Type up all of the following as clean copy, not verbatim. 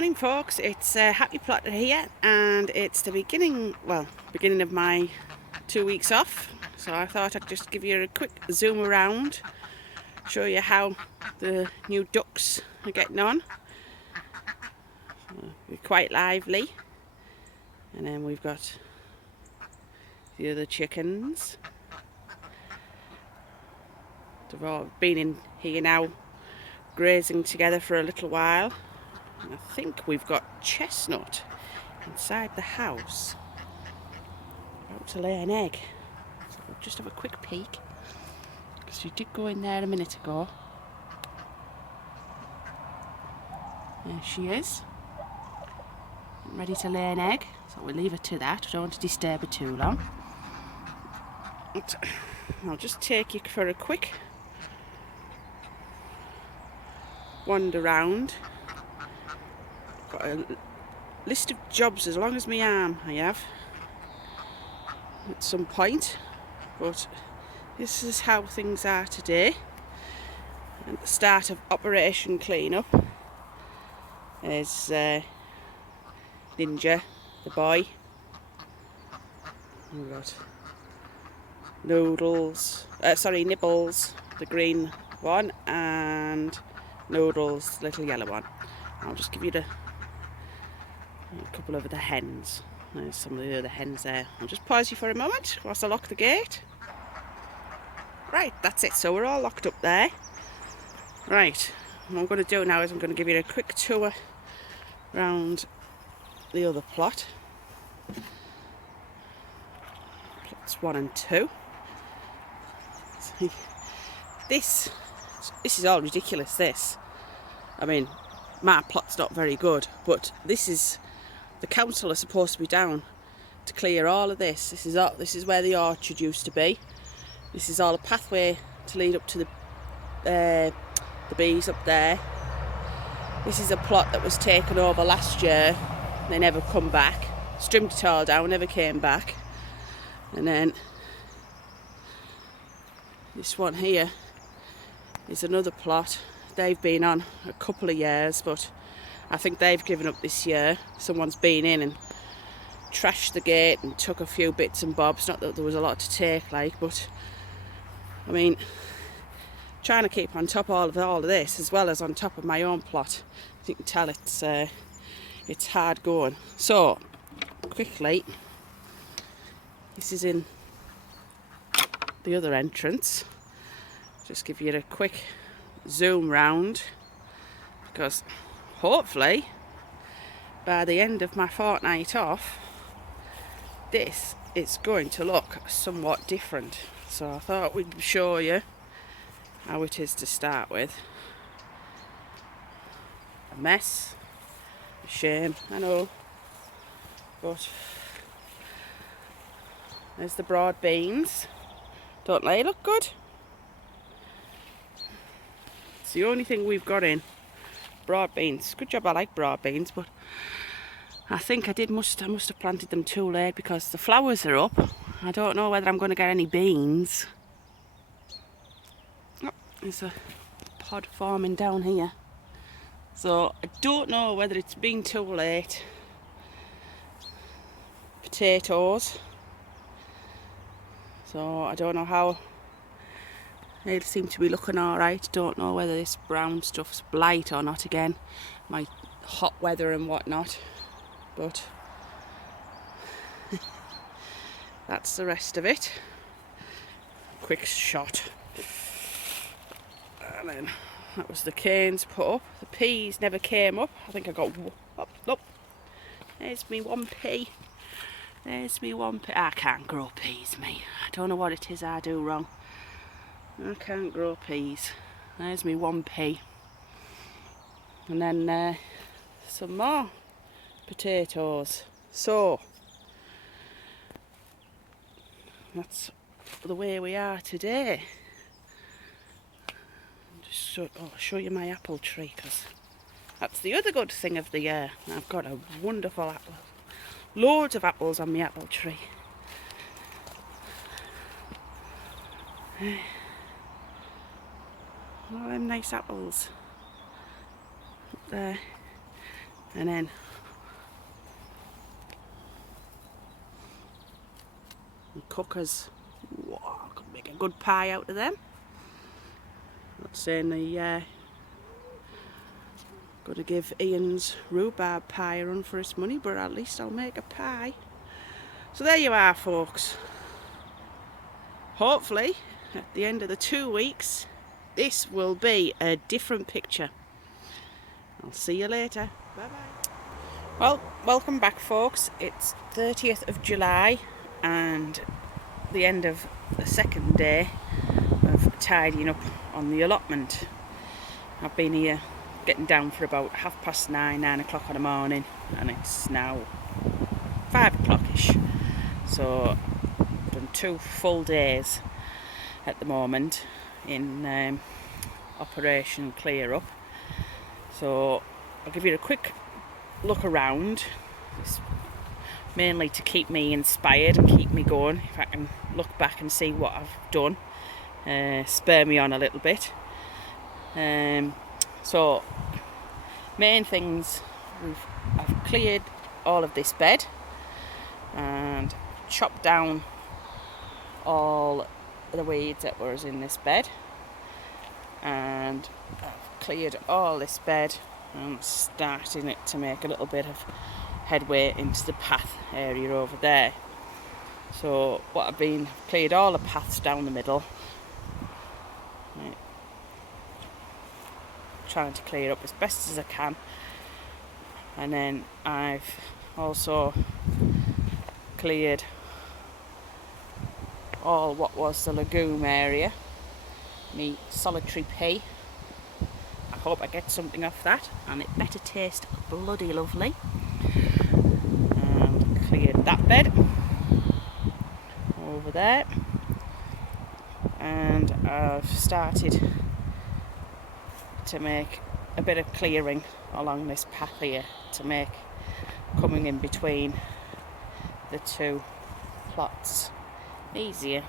Morning folks, it's Happy Plotter here and it's the beginning of my 2 weeks off, so I thought I'd just give you a quick zoom around, show you how the new ducks are getting on. They're quite lively, and then we've got the other chickens. They've all been in here now grazing together for a little while. And I think we've got Chestnut inside the house, about to lay an egg. So we'll just have a quick peek, because she did go in there a minute ago. There she is, ready to lay an egg. So we'll leave her to that. We don't want to disturb her too long. But I'll just take you for a quick wander round. Got a list of jobs as long as my arm I have at some point, but this is how things are today. At the start of Operation Cleanup is Ninja, the boy. We've got Nibbles, the green one, and Noodles, the little yellow one. I'll just give you a couple of the hens. There's some of the other hens there. I'll just pause you for a moment whilst I lock the gate. Right, that's it. So we're all locked up there. Right, what I'm going to do now is I'm going to give you a quick tour around the other plot. Plots 1 and 2. See, this is all ridiculous, this. I mean, my plot's not very good, but this is, the council are supposed to be down to clear all of this. This is where the orchard used to be. This is all a pathway to lead up to the bees up there. This is a plot that was taken over last year. They never come back. Stripped it all down, never came back. And then this one here is another plot. They've been on a couple of years, but I think they've given up this year. Someone's been in and trashed the gate and took a few bits and bobs. Not that there was a lot to take, but I mean, trying to keep on top of all of this, as well as on top of my own plot. As you can tell, it's hard going. So quickly, this is in the other entrance. Just give you a quick zoom round, because hopefully by the end of my fortnight off, this is going to look somewhat different. So I thought we'd show you how it is to start with. A mess, a shame, I know, but there's the broad beans. Don't they look good? It's the only thing we've got in. Broad beans. Good job, I like broad beans, but I think I must have planted them too late, because the flowers are up. I don't know whether I'm going to get any beans. Oh, there's a pod forming down here. So I don't know whether it's been too late. Potatoes. So I don't know how. They seem to be looking alright. Don't know whether this brown stuff's blight or not again. My hot weather and whatnot. But that's the rest of it. Quick shot. And then that was the canes put up. The peas never came up. I think I got up. Look. There's me one pea. There's me one pea. I can't grow peas, me. I don't know what it is I do wrong. I can't grow peas. There's me one pea. And then some more potatoes. So that's the way we are today. Just show you my apple tree, because that's the other good thing of the year. I've got a wonderful apple. Loads of apples on my apple tree. All them nice apples up there. And then the cookers, wow, could make a good pie out of them. Not saying the gonna give Ian's rhubarb pie a run for his money, but at least I'll make a pie. So there you are, folks. Hopefully at the end of the 2 weeks this will be a different picture. I'll see you later. Bye bye. Well, welcome back, folks. It's 30th of July and the end of the second day of tidying up on the allotment. I've been here getting down for about 9:30, 9 o'clock in the morning, and it's now 5 o'clock-ish. So I've done 2 full days at the moment in Operation Clear Up. So I'll give you a quick look around. It's mainly to keep me inspired and keep me going. If I can look back and see what I've done, spur me on a little bit. So main things, I've cleared all of this bed and chopped down all the weeds that was in this bed, and I've cleared all this bed and starting it to make a little bit of headway into the path area over there. So what I've cleared all the paths down the middle, right, trying to clear up as best as I can, and then I've also cleared all what was the legume area, me solitary pea. I hope I get something off that, and it better taste bloody lovely. And cleared that bed over there, and I've started to make a bit of clearing along this path here to make coming in between the 2 plots easier.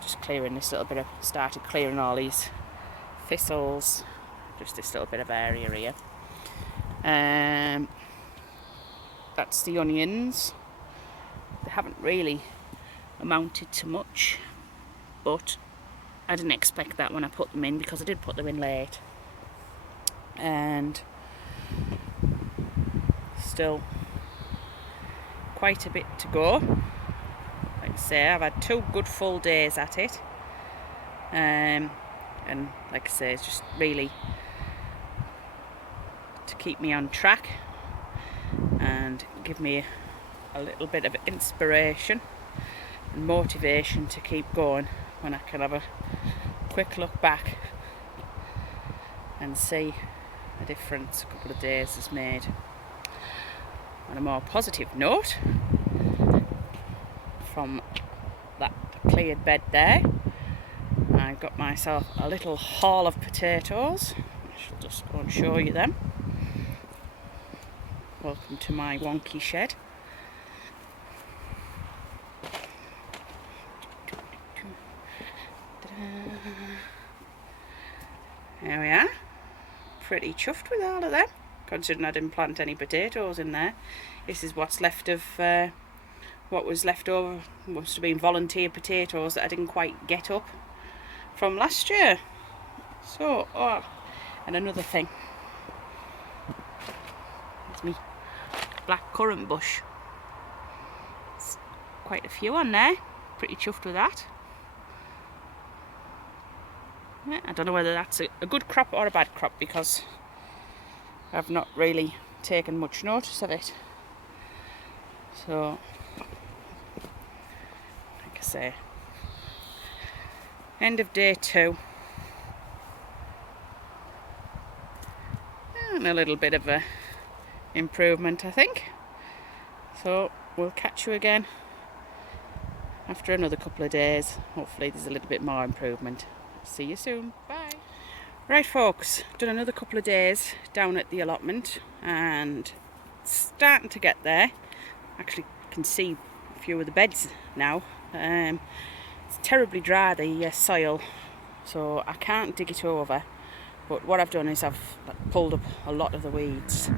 Just clearing this little bit of, started clearing all these thistles, just this little bit of area here. That's the onions. They haven't really amounted to much, but I didn't expect that when I put them in, because I did put them in late, and still quite a bit to go. Like I say, I've had 2 good full days at it, and like I say, it's just really to keep me on track and give me a little bit of inspiration and motivation to keep going when I can have a quick look back and see the difference a couple of days has made. On a more positive note, from that cleared bed there, I got myself a little haul of potatoes. I shall just go and show you them. Welcome to my wonky shed. There we are. Pretty chuffed with all of them, considering I didn't plant any potatoes in there. This is what's left of what was left over. Must have been volunteer potatoes that I didn't quite get up from last year. So, and another thing, it's me black currant bush. It's quite a few on there. Pretty chuffed with that. Yeah, I don't know whether that's a good crop or a bad crop, because I've not really taken much notice of it. So, like I say, end of day 2, and a little bit of a improvement, I think. So we'll catch you again after another couple of days. Hopefully there's a little bit more improvement. See you soon. Bye. Right, folks, done another couple of days down at the allotment, and starting to get there. Actually can see a few of the beds now. It's terribly dry, the soil, so I can't dig it over, but what I've done is I've pulled up a lot of the weeds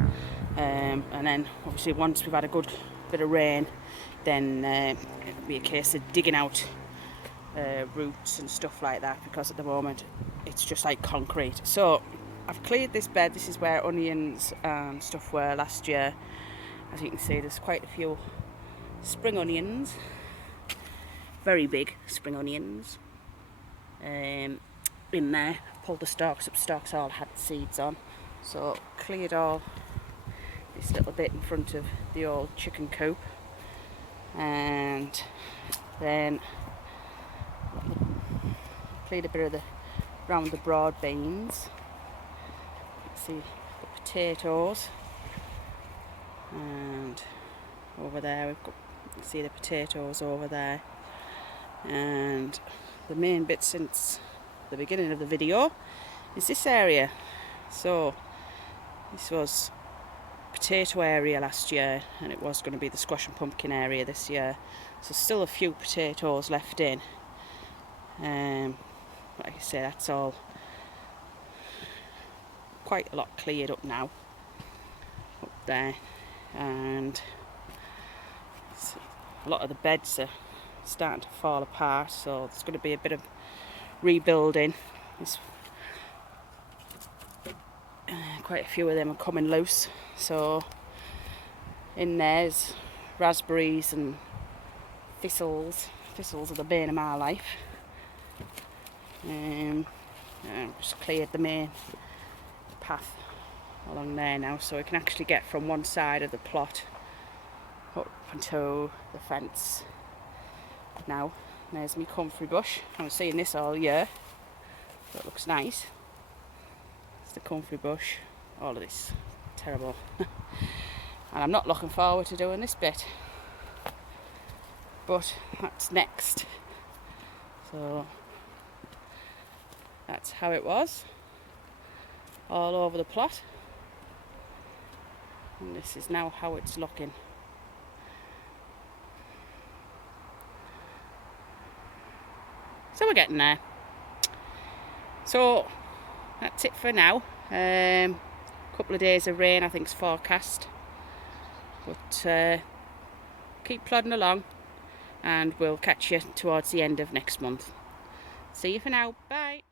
And then obviously once we've had a good bit of rain, then it'll be a case of digging out roots and stuff like that, because at the moment it's just like concrete. So I've cleared this bed. This is where onions and stuff were last year. As you can see, there's quite a few spring onions, very big spring onions in there. Pulled the stalks up, stalks all had seeds on, so cleared all this little bit in front of the old chicken coop, and then cleared a bit of the round the broad beans. See the potatoes, and over there we've got, see the potatoes over there, and the main bit since the beginning of the video is this area. So this was potato area last year, and it was going to be the squash and pumpkin area this year, so still a few potatoes left in. Like I say, that's all quite a lot cleared up now up there, and a lot of the beds are starting to fall apart, so there's going to be a bit of rebuilding. Quite a few of them are coming loose, so in there's raspberries and thistles. Thistles are the bane of my life. I've just cleared the main path along there now, so we can actually get from one side of the plot up until the fence. Now there's my comfrey bush. I was seeing this all year, so it looks nice. It's the comfrey bush. All of this terrible and I'm not looking forward to doing this bit, but that's next. So that's how it was all over the plot, and this is now how it's looking. So we're getting there. So that's it for now. Couple of days of rain I think is forecast, but keep plodding along, and we'll catch you towards the end of next month. See you for now. Bye.